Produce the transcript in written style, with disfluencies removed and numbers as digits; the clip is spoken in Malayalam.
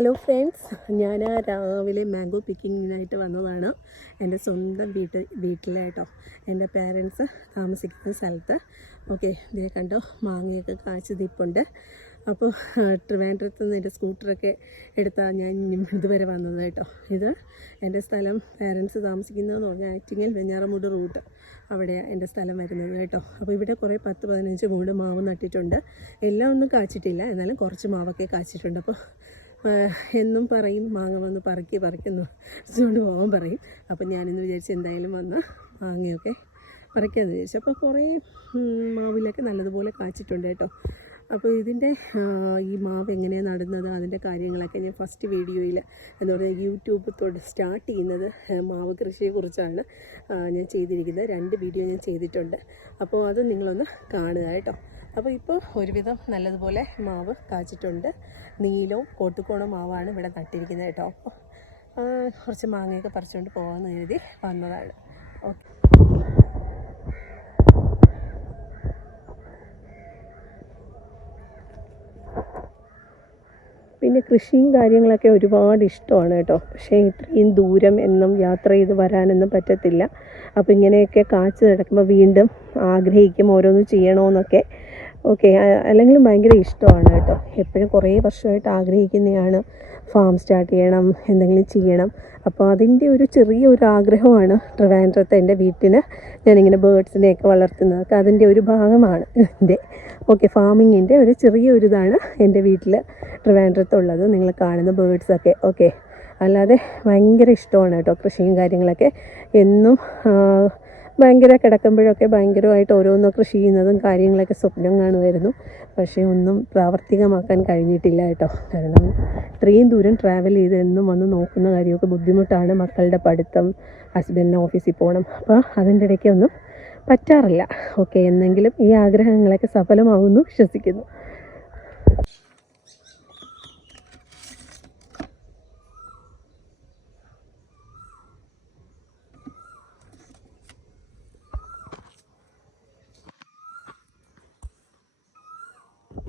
ഹലോ ഫ്രണ്ട്സ്, ഞാൻ രാവിലെ മാംഗോ പിക്കിങ്ങിനായിട്ട് വന്നതാണ്. എൻ്റെ സ്വന്തം വീട്ടിലായിട്ടോ, എൻ്റെ പേരൻസ് താമസിക്കുന്ന സ്ഥലത്ത്. ഓക്കെ, ഇതേ കണ്ടോ, മാങ്ങയൊക്കെ കാച്ചു നിൽപ്പുണ്ട്. അപ്പോൾ ട്രിവാൻഡ്രത്ത് നിന്ന് എൻ്റെ സ്കൂട്ടറൊക്കെ എടുത്താൽ ഞാൻ ഇതുവരെ വന്നത് കേട്ടോ. ഇത് എൻ്റെ സ്ഥലം, പേരൻസ് താമസിക്കുന്നതെന്ന് പറഞ്ഞാൽ ആറ്റിങ്ങൽ വെഞ്ഞാറമൂട് റൂട്ട്, അവിടെയാണ് എൻ്റെ സ്ഥലം വരുന്നത് കേട്ടോ. അപ്പോൾ ഇവിടെ കുറേ 10-15 മൂട് മാവ് നട്ടിട്ടുണ്ട്. എല്ലാം ഒന്നും കാച്ചിട്ടില്ല, എന്നാലും കുറച്ച് മാവൊക്കെ കാച്ചിട്ടുണ്ട്. അപ്പോൾ എന്നും പറയും മാങ്ങ വന്ന് പറിക്കുന്നു കൊണ്ട് പോകാൻ പറയും. അപ്പോൾ ഞാനിന്ന് വിചാരിച്ച് എന്തായാലും വന്ന് മാങ്ങയൊക്കെ പറിക്കാമെന്ന് വിചാരിച്ചു. അപ്പോൾ കുറേ മാവിലൊക്കെ നല്ലതുപോലെ കാച്ചിട്ടുണ്ട് കേട്ടോ. അപ്പോൾ ഇതിൻ്റെ ഈ മാവ് എങ്ങനെയാണ് നടുന്നത്, അതിൻ്റെ കാര്യങ്ങളൊക്കെ ഞാൻ ഫസ്റ്റ് വീഡിയോയിൽ എന്താ പറയുക യൂട്യൂബ് സ്റ്റാർട്ട് ചെയ്യുന്നത് മാവ് കൃഷിയെക്കുറിച്ചാണ് ഞാൻ ചെയ്തിരിക്കുന്നത്. 2 വീഡിയോ ഞാൻ ചെയ്തിട്ടുണ്ട്. അപ്പോൾ അത് നിങ്ങളൊന്ന് കാണുക കേട്ടോ. അപ്പോൾ ഇപ്പോൾ ഒരുവിധം നല്ലതുപോലെ മാവ് കാച്ചിട്ടുണ്ട്. നീലവും കോട്ടുകോണും മാവാണ് ഇവിടെ നട്ടിരിക്കുന്നത് കേട്ടോ. അപ്പോൾ കുറച്ച് മാങ്ങയൊക്കെ പറിച്ചുകൊണ്ട് പോകാമെന്ന് കരുതി വന്നതാണ്. ഓക്കെ, പിന്നെ കൃഷിയും കാര്യങ്ങളൊക്കെ ഒരുപാട് ഇഷ്ടമാണ് കേട്ടോ. പക്ഷേ ഇത്രയും ദൂരം എന്നും യാത്ര ചെയ്ത് വരാനൊന്നും പറ്റത്തില്ല. അപ്പോൾ ഇങ്ങനെയൊക്കെ കാച്ചു നടക്കുമ്പോൾ വീണ്ടും ആഗ്രഹിക്കും ഓരോന്നും ചെയ്യണമെന്നൊക്കെ. ഓക്കെ, അല്ലെങ്കിലും ഭയങ്കര ഇഷ്ടമാണ് കേട്ടോ. എപ്പോഴും കുറേ വർഷമായിട്ട് ആഗ്രഹിക്കുന്നതാണ് ഫാം സ്റ്റാർട്ട് ചെയ്യണം, എന്തെങ്കിലും ചെയ്യണം. അപ്പോൾ അതിൻ്റെ ഒരു ചെറിയൊരു ആഗ്രഹമാണ് ട്രിവാൻഡ്രത്ത് എൻ്റെ വീട്ടിന് ഞാനിങ്ങനെ ബേർഡ്സിനെയൊക്കെ വളർത്തുന്നതൊക്കെ അതിൻ്റെ ഒരു ഭാഗമാണ് എൻ്റെ. ഓക്കെ, ഫാമിങ്ങിൻ്റെ ഒരു ചെറിയൊരിതാണ് എൻ്റെ വീട്ടിൽ ട്രിവാൻഡ്രത്തുള്ളത്, നിങ്ങൾ കാണുന്ന ബേർഡ്സൊക്കെ. ഓക്കെ, അല്ലാതെ ഭയങ്കര ഇഷ്ടമാണ് കേട്ടോ കൃഷിയും കാര്യങ്ങളൊക്കെ. എന്നും ഭയങ്കര കിടക്കുമ്പോഴൊക്കെ ഭയങ്കരമായിട്ട് ഓരോന്നും കൃഷി ചെയ്യുന്നതും കാര്യങ്ങളൊക്കെ സ്വപ്നം കാണുമായിരുന്നു. പക്ഷേ ഒന്നും പ്രാവർത്തികമാക്കാൻ കഴിഞ്ഞിട്ടില്ല കേട്ടോ. കാരണം ഇത്രയും ദൂരം ട്രാവൽ ചെയ്ത് എന്നും വന്ന് നോക്കുന്ന കാര്യമൊക്കെ ബുദ്ധിമുട്ടാണ്. മക്കളുടെ പഠിത്തം, ഹസ്ബൻഡിന് ഓഫീസിൽ പോകണം. അപ്പോൾ അതിൻ്റെ ഇടയ്ക്കൊന്നും പറ്റാറില്ല. ഓക്കെ, എന്നെങ്കിലും ഈ ആഗ്രഹങ്ങളൊക്കെ സഫലമാവുമെന്ന് വിശ്വസിക്കുന്നു.